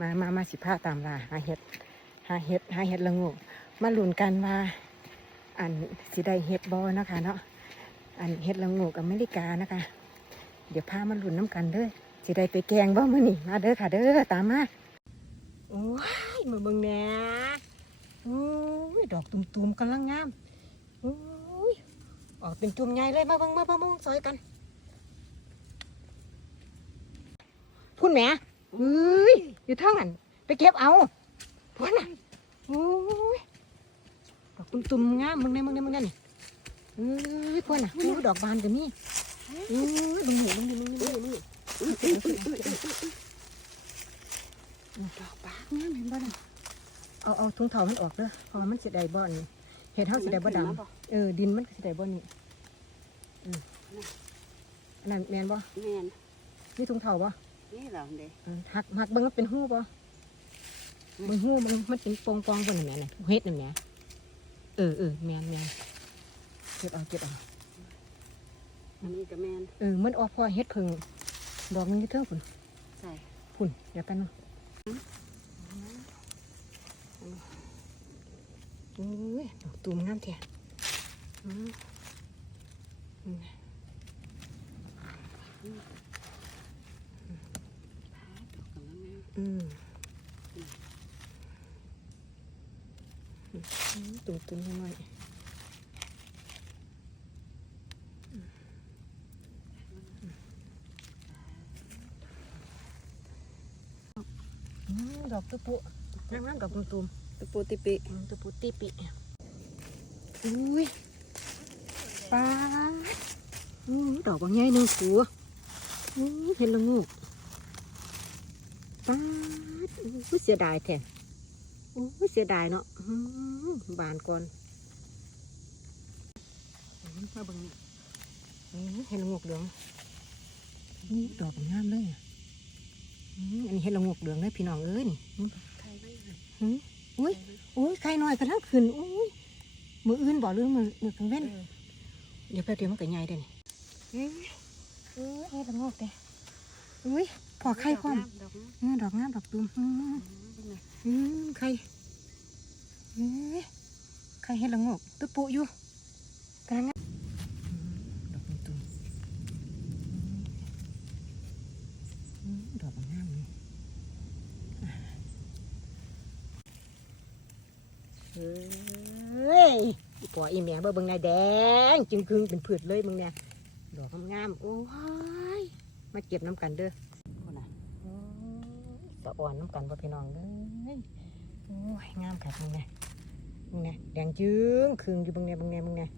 มามามาสิพาตามลาหาเห็ดหาเห็ดหาเห็ดละงูมาลุ้นกันว่าอันสิได้เห็ดบอนะคะเนาะอันเห็ดละงูกับอเมริกานะคะ เดี๋ยวพามาลุ้นน้ำกันเด้อสิได้ไปแกงบ่มื้อนี้มาเด้อค่ะเด้อตามมาโอ้ยมาเบิ่งแหน่โอ้ยดอกตุ่มๆกำลังงามโอ้ยออกเป็นจุ่มใหญ่เลยมาเบิ่งมาเบิ่งมาเบิ่งซอยกันพุ่นแหม่ เฮ้ยอยู่ทางนั้นไปเก็บเอาพุ่นน่ะโอ้ยดอกตุ่มๆงามมึงเนี่ยมึงเนี่ยมึงเนี่ยนี่เอ้ยพุ่นน่ะอู้ดอกบานก็มีเอ้ยมึงนี่มึงนี่มึงนี่มึงนี่ดอกบานงามเห็นบ่น่ะเอาเอาถุงเท้ามันออกเด้อเพราะว่ามันสิได้บ่อนนี่เห็ดเฮาสิได้บ่ดำเออดินมันก็สิได้บ่นี่อืมอันนั้นแม่นบ่แม่นมีถุงเท้าบ่ นี่เหรอเด้เออหักหักเบิ่งมันเป็นหูป่ะเบิ่งหูมันมันเป็นปองปองๆบนนั่นแหละเฮ็ดนั่นแหละเออเออแมนแมนเก็บเอาเก็บเอาอันนี้ก็แม่นเออมันออกพอเฮ็ดเพิ่งดอกมันอยู่เทิงพุ่นใส่พุ่นเดี๋ยวแป๊บนึงโอ้ยดอกตูมงามแท้อืมอืม ดอกกำลังงามอืมอืมตุ่มตุ่มๆหน่อยๆอืมดอกตุปุงามงามดอกตุ่ม ตะ ปูติปิๆอืมตุปุตีปิอุ้ยปลาดอุ้ยดอกบางใหญ่หนึ่งขัวอุ้ยเห็นละงูปลาดอุ้ยเสียดายแท้อุ้ยเสียดายเนาะอืมบานก่อนอืมมาเบิ่งนี่อืมเห็นละงูเหลืองนี่ดอกงามเลยอะอืมอันนี้เห็นละงูเหลืองเลยพี่น้องเอ้ยนี่ใครไว้ให้หืมอุ้ยอุ้ยใครหน่อยกันทั้งคืนอุ้ยมืออื่นบอกเรื่องมือมือกลางเว้นเดี๋ยวแป๊บเดียวมันก็ใหญ่ได้นี่เอ้ยเอ้ยเอ้ยละโงกเด้ อุ้ยพอไข่ความดอกงามเออดอกงามดอกตูมอืมดอกงามอืมไข่เอ้ยไข่เห็ดละโงกตุ๊ปุอยู่กำลังงามอืมดอกตูมอืมดอกมันงามนี่เฮ้ยอีปออีแม่เบิ่งเบิ่งนายแดงจึงครึงเป็นผืดเลยมึงเนี่ยดอกงามๆโอ้ย มาเก็บน้ำกันเด้อคนน่ะโอ้ยสะอ่อนน้ำกันพ่อพี่น้องเด้ยโอ้ยงามค่ะมึงเนี่ยมึงเนี่ยแดงจึงครึงอยู่มึงเนี่ยมึงเนี่ยมึงเนี่ย